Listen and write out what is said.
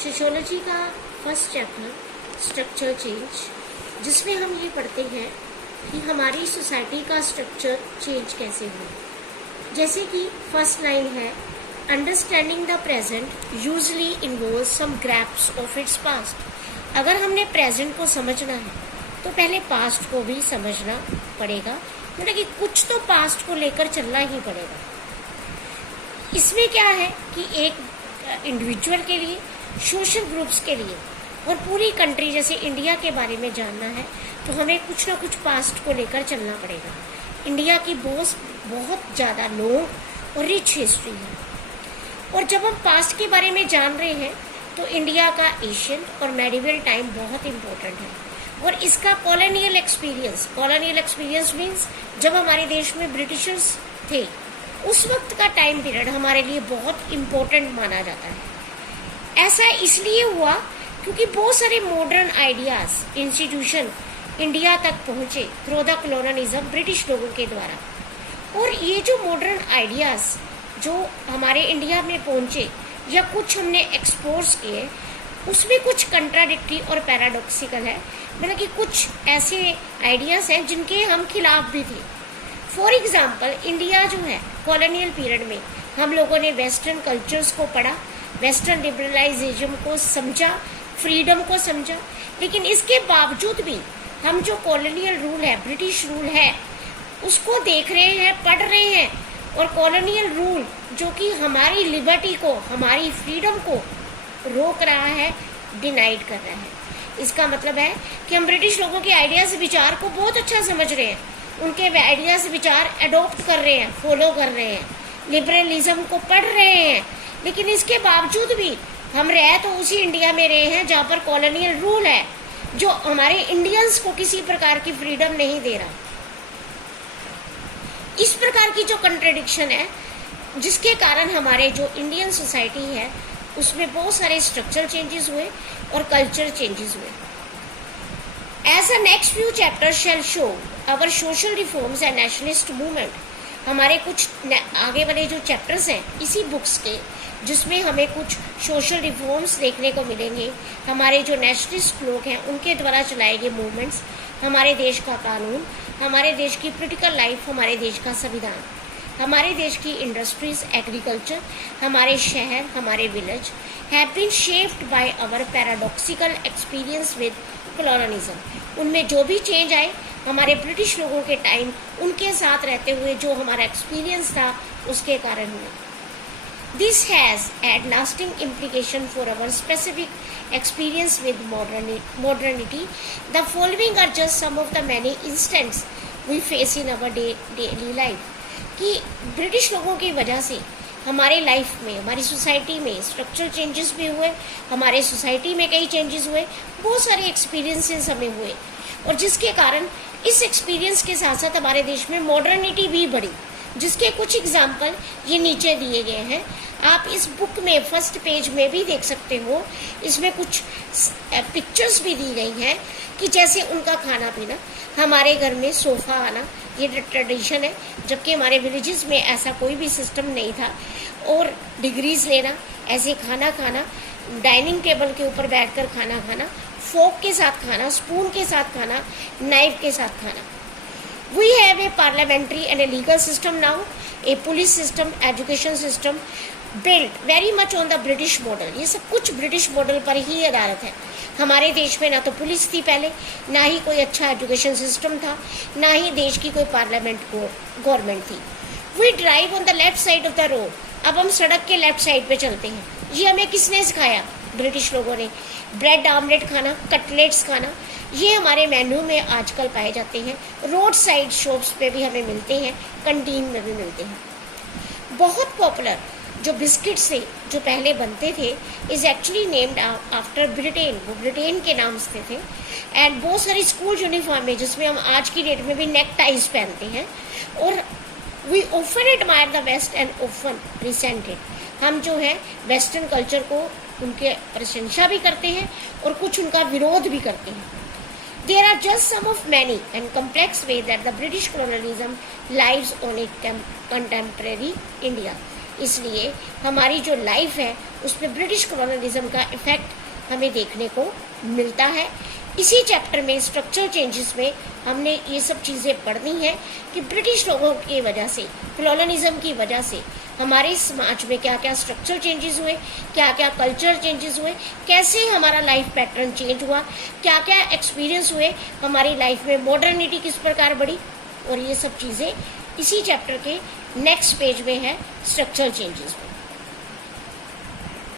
Sociology का first chapter structure change, जिसमें हम ये पढ़ते हैं कि हमारी सोसाइटी का स्ट्रक्चर चेंज कैसे हुआ। जैसे कि फर्स्ट लाइन है, understanding the present usually involve some grasps of its past. अगर हमने प्रेजेंट को समझना है तो पहले पास्ट को भी समझना पड़ेगा, मतलब कि कुछ तो पास्ट को लेकर चलना ही पड़ेगा। इसमें क्या है कि एक इंडिविजुअल के लिए, सोशल ग्रुप्स के लिए और पूरी कंट्री जैसे इंडिया के बारे में जानना है तो हमें कुछ ना कुछ पास्ट को लेकर चलना पड़ेगा। इंडिया की बहुत ज़्यादा लॉन्ग और रिच हिस्ट्री है, और जब हम पास्ट के बारे में जान रहे हैं तो इंडिया का एशियंट और मेडिवल टाइम बहुत इम्पोर्टेंट है। और इसका कॉलोनियल एक्सपीरियंस मीन्स जब हमारे देश में ब्रिटिशर्स थे उस वक्त का टाइम पीरियड हमारे लिए बहुत इम्पोर्टेंट माना जाता है। ऐसा इसलिए हुआ क्योंकि बहुत सारे मॉडर्न आइडियाज इंस्टीट्यूशन इंडिया तक पहुंचे थ्रू द कॉलोनिज्म, ब्रिटिश लोगों के द्वारा। और ये जो मॉडर्न आइडियाज जो हमारे इंडिया में पहुंचे या कुछ हमने एक्सपोर्ट किए, उसमें कुछ कंट्राडिक्टरी और पैराडॉक्सिकल है, मतलब कि कुछ ऐसे आइडियाज हैं जिनके हम खिलाफ भी थे। फॉर एग्जाम्पल, इंडिया जो है कॉलोनियल पीरियड में हम लोगों ने वेस्टर्न कल्चर्स को पढ़ा, वेस्टर्न लिबरलाइजेशन को समझा, फ्रीडम को समझा, लेकिन इसके बावजूद भी हम जो कॉलोनियल रूल है, ब्रिटिश रूल है, उसको देख रहे हैं, पढ़ रहे हैं। और कॉलोनियल रूल जो कि हमारी लिबर्टी को, हमारी फ्रीडम को रोक रहा है, डिनाइड कर रहा है। इसका मतलब है कि हम ब्रिटिश लोगों के आइडियाज विचार को बहुत अच्छा समझ रहे हैं, उनके आइडियाज विचार अडॉप्ट कर रहे हैं, फॉलो कर रहे हैं, लिबरलिज्म को पढ़ रहे हैं, लेकिन इसके बावजूद भी हम रह तो उसी इंडिया में रहे हैं जहाँ पर कॉलोनियल रूल है जो हमारे इंडियंस को किसी प्रकार की फ्रीडम नहीं दे रहा। इस प्रकार की जो कंट्रडिक्शन है, जिसके कारण हमारे जो इंडियन सोसाइटी है उसमें बहुत सारे स्ट्रक्चरल चेंजेस हुए और कल्चर चेंजेस हुए। As a next few chapter shall show our social reforms and nationalist movement. हमारे कुछ आगे वाले जो चैप्टर्स हैं इसी बुक्स के, जिसमें हमें कुछ सोशल रिफॉर्म्स देखने को मिलेंगे, हमारे जो नेशनलिस्ट लोग हैं उनके द्वारा चलाए गए मूवमेंट्स, हमारे देश का कानून, हमारे देश की पॉलिटिकल लाइफ, हमारे देश का संविधान, हमारे देश की इंडस्ट्रीज, एग्रीकल्चर, हमारे शहर, हमारे village have been shaped by our paradoxical experience with colonialism. उनमें जो भी चेंज आए हमारे ब्रिटिश लोगों के टाइम, उनके साथ रहते हुए जो हमारा एक्सपीरियंस था उसके कारण हुआ। This has had lasting implication for our specific experience with modernity. The following are just some of the many instances we face in our daily life. कि ब्रिटिश लोगों की वजह से हमारे लाइफ में, हमारी सोसाइटी में स्ट्रक्चरल चेंजेस भी हुए, हमारे सोसाइटी में कई चेंजेस हुए, बहुत सारे एक्सपीरियंसेस हमें हुए, और जिसके कारण इस एक्सपीरियंस के साथ साथ हमारे देश में मॉडर्निटी भी बढ़ी, जिसके कुछ एग्जाम्पल ये नीचे दिए गए हैं। आप इस बुक में फर्स्ट पेज में भी देख सकते हो, इसमें कुछ पिक्चर्स भी दी गई हैं कि जैसे उनका खाना पीना, हमारे घर में सोफ़ा आना ये ट्रेडिशन है, जबकि हमारे विलेजेस में ऐसा कोई भी सिस्टम नहीं था। और डिग्रीज लेना, ऐसे खाना खाना, डाइनिंग टेबल के ऊपर बैठकर खाना खाना, फोक के साथ खाना, स्पून के साथ खाना, नाइफ के साथ खाना। We have a parliamentary and a legal system now, a police system, education system built very much on the British model. ये सब कुछ ब्रिटिश मॉडल पर ही आधारित है। हमारे देश में ना तो पुलिस थी पहले, ना ही कोई अच्छा एजुकेशन सिस्टम था, ना ही देश की कोई पार्लियामेंट गवर्नमेंट थी। We drive on the left side of the road. अब हम सड़क के लेफ्ट साइड पे चलते हैं। ये हमें किसने सिखाया? ब्रिटिश लोगों ने। ब्रेड आमलेट खाना, कटलेट्स खाना, ये हमारे मेन्यू में आजकल पाए जाते हैं। रोड साइड शॉप्स पे भी हमें मिलते हैं, कैंटीन में भी मिलते हैं। बहुत पॉपुलर जो बिस्किट्स थे जो पहले बनते थे is actually named after Britain, वो ब्रिटेन के नाम से थे। एंड बहुत सारी स्कूल यूनिफॉर्म है जिसमें हम आज की डेट में भी नेक टाइज पहनते हैं। और we often admire the west and often resent it. हम जो है वेस्टर्न कल्चर को उनके प्रशंसा भी करते हैं और कुछ उनका विरोध भी करते हैं। There are just some of many and complex ways that the British colonialism lives on a contemporary India. इसलिए हमारी जो लाइफ है उस पर ब्रिटिश कॉलोनिज्म का इफेक्ट हमें देखने को मिलता है। इसी चैप्टर में स्ट्रक्चरल चेंजेस में हमने ये सब चीज़ें पढ़नी है कि ब्रिटिश लोगों की वजह से, कॉलोनिज्म की वजह से हमारे समाज में क्या क्या स्ट्रक्चरल चेंजेस हुए, क्या क्या कल्चरल चेंजेस हुए, कैसे हमारा लाइफ पैटर्न चेंज हुआ, क्या क्या एक्सपीरियंस हुए हमारी लाइफ में, मॉडर्निटी किस प्रकार बढ़ी, और ये सब चीज़ें इसी चैप्टर के नेक्स्ट पेज में है स्ट्रक्चरल चेंजेस में।